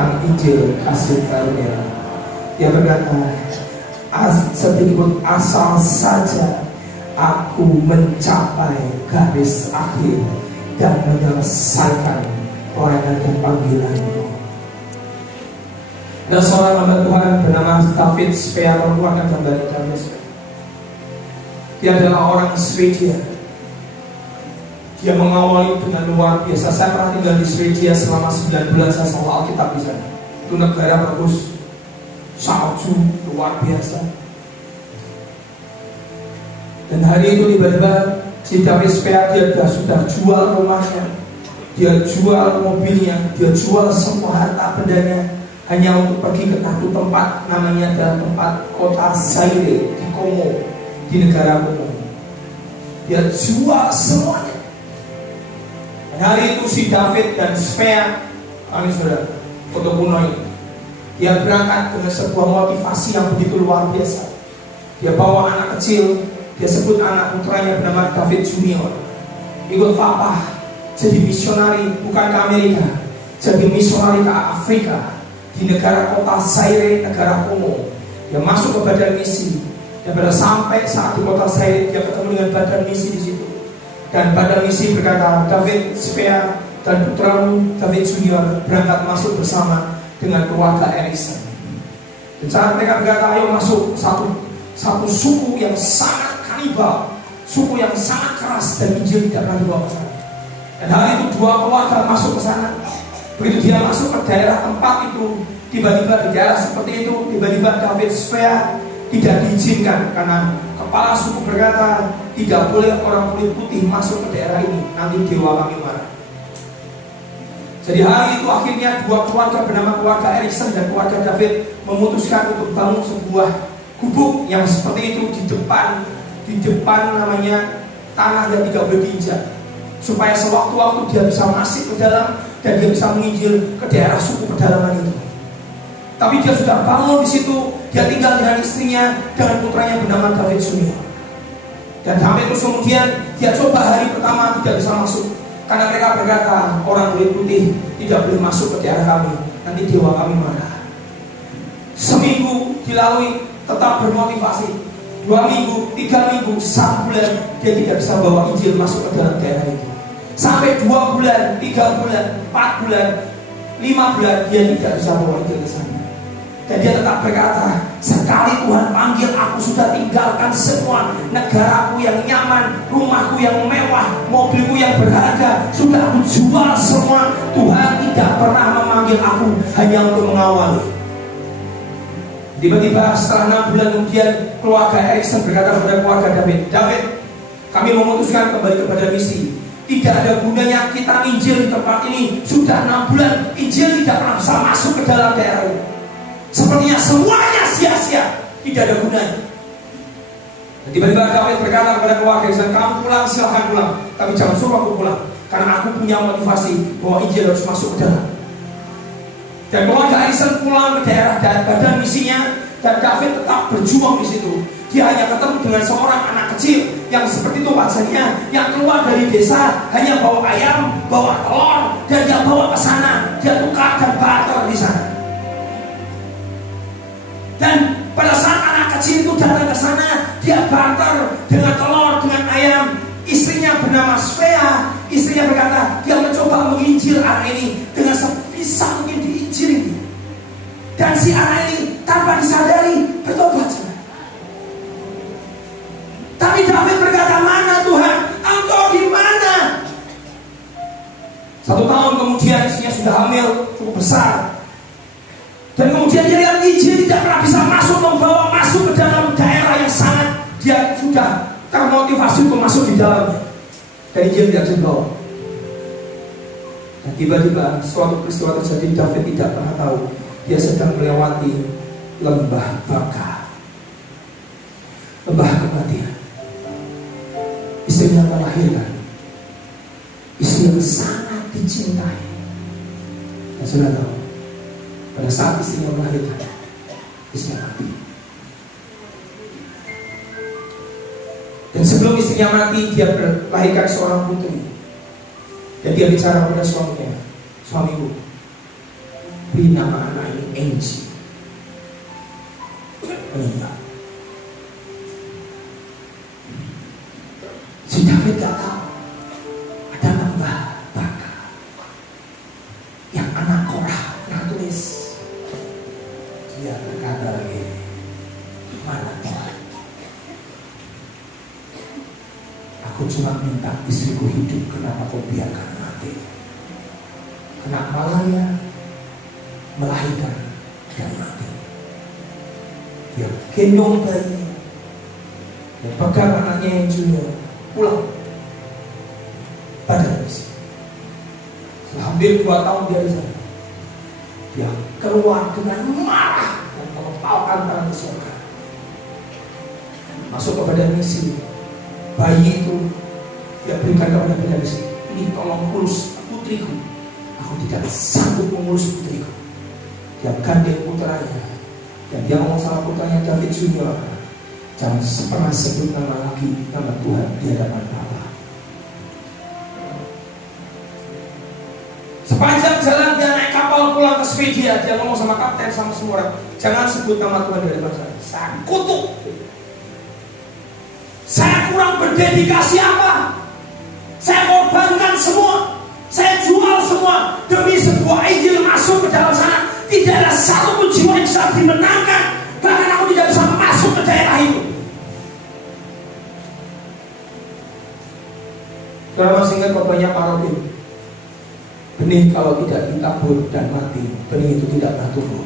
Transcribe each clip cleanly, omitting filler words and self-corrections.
tentang Injil kasih karunia. Dia berkata, sedikit asal saja aku mencapai garis akhir dan menyelesaikan pelayanan dan panggilanku. Dan seorang hamba Tuhan bernama David Svea mengeluarkan gambar David. Dia adalah orang Swedia. Dia mengawali dengan luar biasa. Saya pernah tinggal di Swedia selama 9 bulan. Saya selalu Alkitab di sana. Itu negara bagus, salju luar biasa. Dan hari itu tiba-tiba si David Svea dia sudah jual rumahnya, dia jual mobilnya, dia jual semua harta bendanya hanya untuk pergi ke satu tempat, namanya adalah tempat kota Zaire di Kongo, di negara Kongo. Dia jual semuanya. Dan hari itu si David dan Svea, kami sudah foto kuno ini, dia berangkat dengan sebuah motivasi yang begitu luar biasa. Dia bawa anak kecil, dia sebut anak putranya bernama David Junior. Ikut papa jadi misionari, bukan ke Amerika, jadi misionari ke Afrika, di negara kota Zaire, negara Kongo. Dia masuk ke badan misi. Dan pada sampai saat di kota Zaire, dia ketemu dengan badan misi di situ. Dan badan misi berkata, David Svea dan putramu David Junior berangkat masuk bersama dengan keluarga Erikson. Dan saat mereka berkata, ayo masuk satu suku yang sangat kanibal, suku yang sangat keras, dan Injil tidak pernah dibawa ke sana. Dan hari itu dua keluarga masuk ke sana. Begitu dia masuk ke daerah tempat itu, tiba-tiba di daerah seperti itu, tiba-tiba David Svea tidak diizinkan karena kepala suku berkata tidak boleh orang kulit putih masuk ke daerah ini, nanti dewa kami marah. Jadi hari itu akhirnya dua keluarga bernama keluarga Erikson dan keluarga David memutuskan untuk bangun sebuah gubuk yang seperti itu di depan namanya tanah yang tidak boleh diinjak, supaya sewaktu-waktu dia bisa masuk ke dalam dan dia bisa menginjil ke daerah suku pedalaman itu. Tapi dia sudah bangun di situ, dia tinggal dengan istrinya, dengan putranya bernama David Junior. Dan sampai terus kemudian dia coba hari pertama tidak bisa masuk, karena mereka berkata orang kulit putih tidak boleh masuk ke daerah kami, nanti dewa kami marah. Seminggu dilalui, tetap bermotivasi. 2 minggu, 3 minggu, 1 bulan dia tidak bisa bawa Injil masuk ke dalam daerah itu. Sampai 2 bulan, 3 bulan, 4 bulan, 5 bulan dia tidak bisa bawa Injil ke sana. Dan dia tetap berkata, sekali Tuhan panggil aku sudah tinggalkan semua, negaraku yang nyaman, rumahku yang mewah, mobilku yang berharga, sudah aku jual semua. Tuhan tidak pernah memanggil aku hanya untuk mengawali. Tiba-tiba setelah 6 bulan kemudian keluarga Erikson berkata kepada keluarga David, kami memutuskan kembali kepada misi. Tidak ada gunanya kita Injil di tempat ini. Sudah 6 bulan Injil tidak pernah bisa masuk ke dalam daerah ini. Sepertinya semuanya sia-sia, tidak ada gunanya. Dan tiba-tiba David berkata kepada keluarga Erikson, kamu pulang, silahkan pulang, tapi jangan suruh aku pulang, karena aku punya motivasi bahwa Injil harus masuk ke dalam. Dan keluarga Erikson pulang ke daerah dan badan misinya, dan David tetap berjuang di situ. Dia hanya ketemu dengan seorang anak kecil yang seperti itu wajahnya, yang keluar dari desa hanya bawa ayam, bawa telur, dan dia bawa ke sana, dia tukar dan barter di sana. Dan pada saat anak kecil itu datang ke sana, dia barter dengan telur, dengan ayam. Istrinya bernama Svea, istrinya berkata dia mencoba menginjil anak ini dengan sebisa mungkin diinjil ini. Dan si anak ini tanpa disadari bertobat. Tapi David berkata, mana Tuhan? Engkau di mana? 1 tahun kemudian istrinya sudah hamil cukup besar. Dan kemudian dia lihat Injil tidak pernah bisa membawa masuk ke dalam daerah yang sangat dia sudah termotivasi untuk masuk di dalamnya. Dan Injil tidak bisa dibawa. Dan tiba-tiba suatu peristiwa terjadi, David tidak pernah tahu. Dia sedang melewati lembah Baka, lembah kematian. Istrinya melahirkan, istri yang sangat dicintai. Dan sudah tahu, pada saat istrinya melahirkan, istrinya mati. Dan sebelum istrinya mati, dia melahirkan seorang putri. Dan dia bicara kepada suaminya, suamiku, beri nama anak ini Angie. Meninggal. Si David gak tahu ada nama Baka yang anak Korah pernah tulis. Dia berkata lagi, mana Tuhan? Aku cuma minta istriku hidup, kenapa kau biarkan mati? Kena malaria, melahirkan dan mati. Dia gendong bayi, dia pegang anaknya yang junior, pulang pada misi. Hampir 2 tahun dia di sana. Dia keluar dengan marah dan melempalkan tangan ke surga. Masuk kepada misi. Bayi itu dia berikan kepada pada misi. Ini tolong urus putriku. Aku tidak sanggup mengurus putriku. Dia gandeng putranya. Dan dia ngomong sama putranya David Junior, jangan pernah sebut nama lagi nama Tuhan di hadapan Bapa. Sepanjang jalan dia naik kapal pulang ke Swedia, dia ngomong sama kapten sama semua orang, jangan sebut nama Tuhan di hadapan saya. Saya kutuk. Saya kurang berdedikasi apa? Saya korbankan semua. Saya jual semua demi sebuah Injil masuk ke dalam sana. Tidak ada satu pun jiwa yang bisa dimenangkan. Bahkan aku tidak bisa masuk ke daerah itu. Saudara masih ingat bapaknya Parobin? Benih kalau tidak ditabur dan mati, benih itu tidak pernah tumbuh.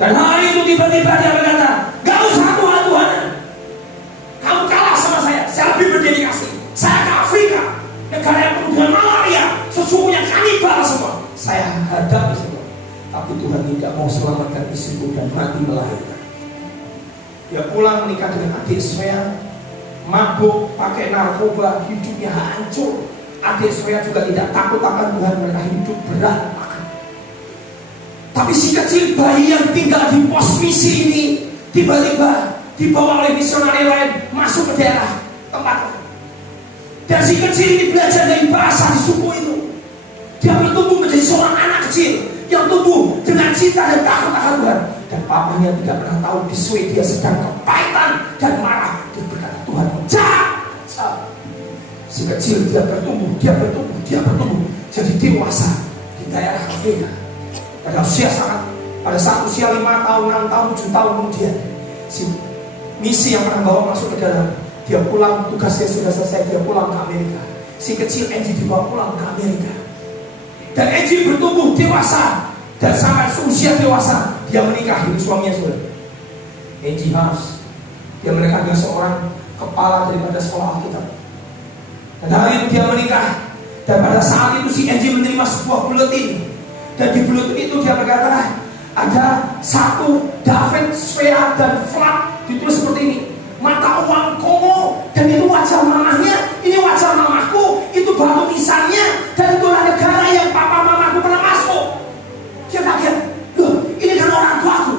Dan hari itu tiba-tiba dia berkata, gak usah Tuhan-Tuhanan. Kamu kalah sama saya lebih berdedikasi. Saya ke Afrika, negara yang penuh dengan malaria, sesungguhnya kanibal semua. Saya hadapi semua. Tapi Tuhan tidak mau selamatkan istriku dan mati melahirkan. Dia pulang menikah dengan adik saya, mabuk, pakai narkoba, hidupnya hancur. Adik saya juga tidak takut akan Tuhan, mereka hidup berantakan. Tapi si kecil bayi yang tinggal di pos misi ini tiba-tiba dibawa oleh misionari lain masuk ke daerah tempat. Dan si kecil ini belajar dari bahasa di suku itu. Dia bertumbuh menjadi seorang anak kecil yang tumbuh dengan cinta dan takut akan Tuhan. Dan papanya tidak pernah tahu di Swedia sedang kepahitan dan marah. Dia berkata, Tuhan jahat. Si kecil dia bertumbuh jadi dewasa di daerah Afrika. Pada saat usia 5 tahun, 6 tahun, 7 tahun kemudian, si misi yang pernah bawa masuk ke dalam, dia pulang, tugasnya sudah selesai, dia pulang ke Amerika. Si kecil Angie dibawa pulang ke Amerika. Dan Angie bertumbuh dewasa. Dan sampai usia dewasa, dia menikah dengan suaminya sudah. Angie House. Dia menikah dengan seorang kepala daripada sekolah Alkitab. Dan hari itu dia menikah. Dan pada saat itu si Angie menerima sebuah buletin. Dan di buletin itu dia berkata, ada satu David, Svea, dan Flat. Ditulis seperti ini. Mata uang Kongo. Dan itu wajah mamahnya. Ini wajah mamaku. Itu batu nisannya. Dan itulah negara yang papa mamaku pernah masuk. Dia kaget. Loh, ini kan orang tuaku.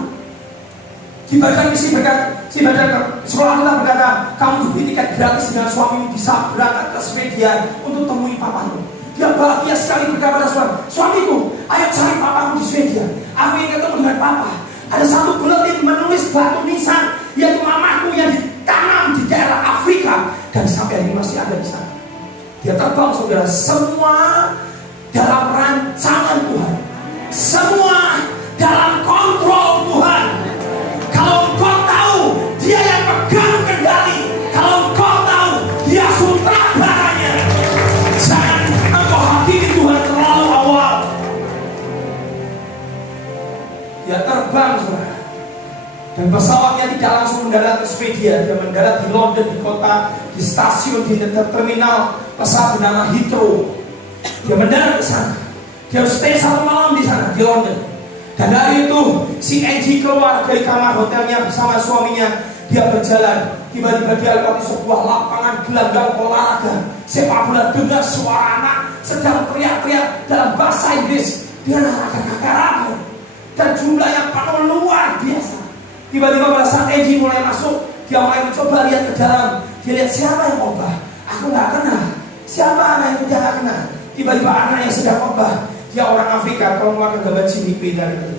Di bagian misi berkata, si bagian sekolah kita berkata, kamu diberi tiket gratis dengan suamimu bisa berangkat ke Swedia untuk temui papamu. Dia bahagia sekali berkata pada suamiku, ayo cari papaku di Swedia. Aku ingin ketemu dengan papa. Ada satu buletin menulis batu nisan, yaitu mamaku yang ditanam di daerah Afrika dan sampai hari ini masih ada di sana. Dia terbang, saudara, semua dalam rancangan Tuhan, semua dalam kontrol Tuhan. Kalau engkau tahu Dia yang pegang kendali, kalau engkau tahu Dia sutradaranya, jangan engkau hakimi Tuhan terlalu awal. Dia terbang, saudara, dan pesawatnya tidak langsung mendarat ke Swedia. Dia mendarat di London, di kota, di stasiun, di terminal pesawat bernama Heathrow. Dia mendarat ke sana. Dia stay 1 malam di sana, di London. Dan hari itu si Angie keluar dari kamar hotelnya bersama suaminya. Dia berjalan, tiba-tiba dia lewati sebuah lapangan gelanggang olahraga sepak bola. Dengar suara anak sedang teriak-teriak dalam bahasa Inggris. Dia nakar-nakar dan jumlahnya penuh luar biasa. Tiba-tiba pada saat Angie mulai masuk, dia mulai mencoba lihat ke dalam. Dia lihat siapa yang khotbah. Aku nggak kenal. Siapa anak itu dia nggak kenal. Tiba-tiba anak yang sedang khotbah, dia orang Afrika, kalau mengeluarkan gambar Jimmy dari itu.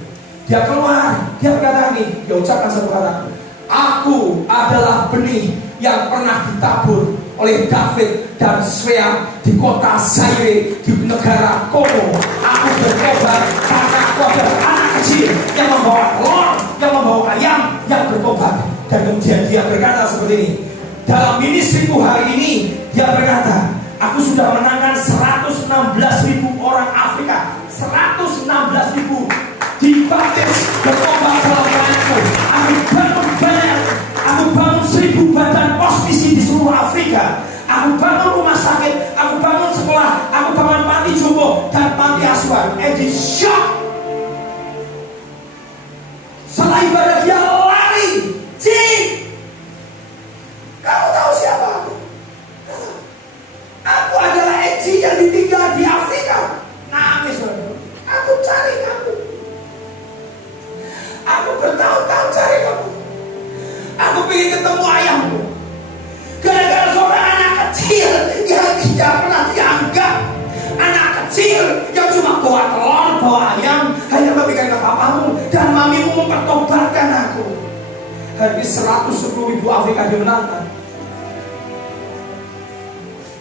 Dia keluar, dia berkata ini, dia ucapkan satu kata, aku adalah benih yang pernah ditabur oleh David dan Sweam di kota Zaire di negara Kongo. Aku bertobat karena aku adalah anak kecil yang membawa telur, yang membawa ayam, yang bertobat. Dan kemudian dia berkata seperti ini, dalam ministriku hari ini, dia berkata, aku sudah menangkan 116.000 orang Afrika, 116.000 dibaptis bertobat dalam pelayananku. Aku bangun banyak, aku bangun 1.000 badan hospisi di seluruh Afrika. Aku bangun rumah sakit, aku bangun sekolah, aku bangun panti jompo dan panti asuhan. Di shock. Setelah ibadah dia lari. Cik, kamu tahu siapa aku? Aku adalah Eci yang ditinggal di Afrika. Nangis, aku cari kamu. Aku bertahun-tahun cari kamu. Aku ingin ketemu ayahmu. Gara-gara seorang anak kecil yang tidak pernah dianggap, anak kecil yang cuma bawa telur, bawa ayam, hanya memberikan ke papamu dan mamimu mempertobatkan aku. Hari 110.000 Afrika dimenangkan.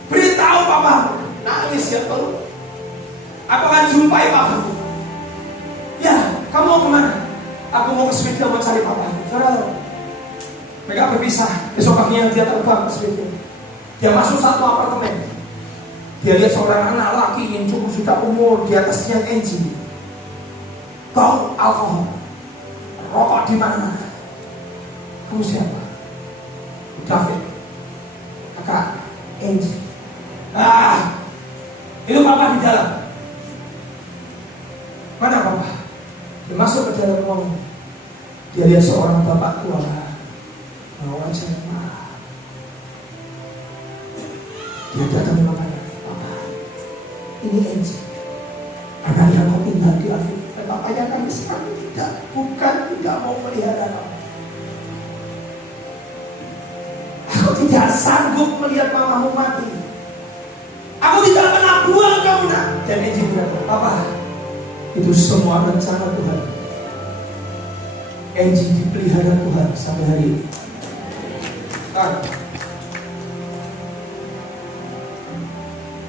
Beritahu papamu, nangis ya kalau aku akan jumpai papamu. Ya, kamu mau kemana? Aku mau ke Sweden mencari papamu. Saudara, mereka berpisah. Besok paginya dia terbang ke Sweden. Dia masuk satu apartemen. Dia lihat seorang anak laki yang cukup sudah umur di atasnya Angie. Bau alkohol, rokok di mana-mana. Kamu siapa? David, kakak Angie. Itu papa di dalam. Mana papa? Dia masuk ke dalam ruangan. Dia lihat seorang bapak tua, bawa wajah marah. Dia datang mengatakan, papa, ini Angie, anak yang kau tinggal di Afrika. Dan papanya kami sekarang tidak mau melihara kamu. Aku tidak sanggup melihat mamamu mati. Aku tidak pernah buang kamu nak. Dan Angie berkata, papa, itu semua rencana Tuhan. Angie dipelihara Tuhan sampai hari ini.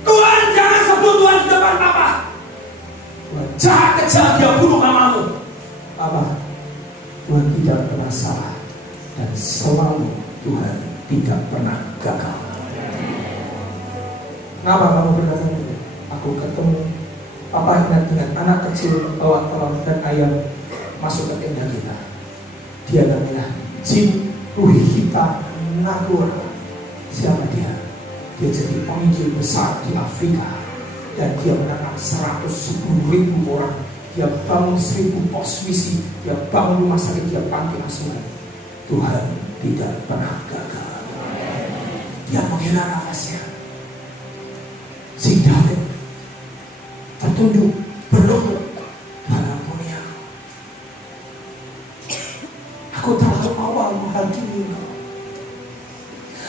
Tuhan jangan sebut Tuhan di depan papa. Tuhan jahat kejam, dia bunuh mamamu. Papa, Tuhan tidak pernah salah dan selalu Tuhan tidak pernah gagal. Kenapa kamu berkata itu? Aku ketemu papa dengan anak kecil bawa telur dan ayam masuk ke tenda kita. Dia namanya Jim Ruhita Nagor. Siapa dia? Dia jadi penginjil besar di Afrika dan dia menangkan 110.000 orang. Dia bangun 1.000 pos misi, dia bangun rumah sakit, dia panti asuhan. Tuhan tidak pernah gagal. Dia menghela nafasnya. Si David tertunduk berlutut, Tuhan ampuni aku. Aku terlalu awal menghakimi engkau.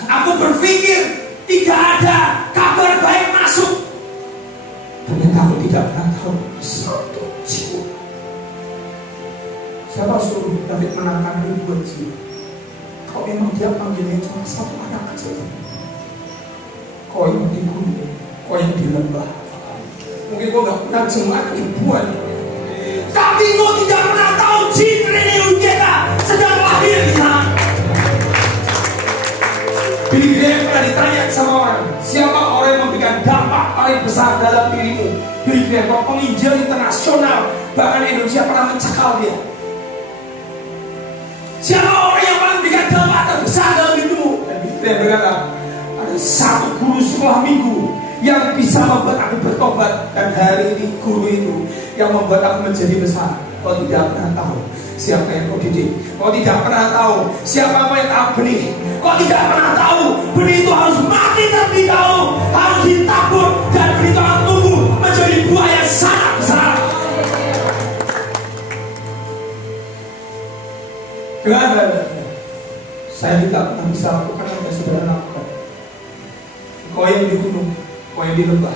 Aku berpikir tidak ada kabar baik masuk. Ternyata aku tidak pernah tahu satu jiwa. Siapa suruh David menangkan ribuan jiwa? Kau memang dia panggilnya cuma satu anak kecil. Kau yang di gunung, kau yang di lembah. Mungkin kau gak pernah jemaat ribuan. Tapi kau tidak pernah tahu Jin Rene kita sedang lahir di sana. Billy Graham pernah ditanya sama orang, siapa orang yang memberikan dampak paling besar dalam dirimu? Billy Graham, penginjil internasional, bahkan Indonesia pernah mencekal dia. Siapa orang yang paling memberikan dampak terbesar dalam hidupmu? Dan Billy Graham berkata, ada satu guru sekolah minggu yang bisa membuat aku bertobat. Dan hari ini guru itu yang membuat aku menjadi besar. Kau tidak pernah tahu siapa yang kau didik. Kau tidak pernah tahu siapa yang kau benih. Kau tidak pernah tahu benih itu harus mati terlebih dahulu, harus ditabur, dan benih itu akan tumbuh menjadi buah yang sangat besar. Kenapa? Saya tidak pernah bisa lakukan apa yang saudara lakukan. Kau yang di gunung, kau yang di lembah,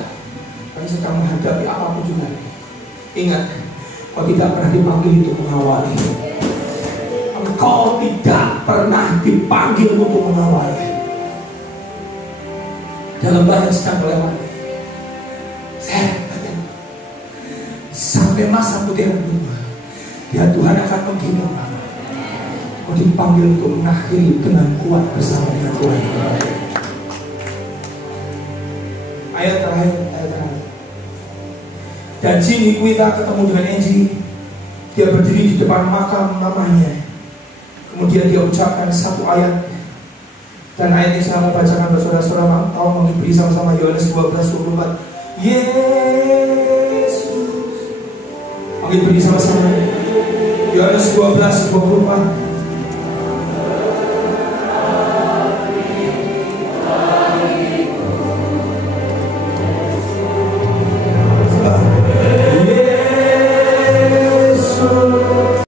lagi sedang menghadapi apapun juga, ingat, kau tidak pernah dipanggil untuk mengawali. Engkau tidak pernah dipanggil untuk mengawali. Dalam bahaya sedang melewati, saya katakan, sampai masa putihan berubah, ya Tuhan akan menggendong kamu. Kau dipanggil untuk mengakhiri dengan kuat bersama dengan Tuhan. Ayat terakhir. Dan sini kita ketemu dengan Angie. Dia berdiri di depan makam mamanya. Kemudian dia ucapkan satu ayat. Dan ayat ini saya mau bacakan buat saudara-saudara. Tolong beri sama-sama Yohanes 12:24. Yesus. Beri sama-sama Yohanes 12:24.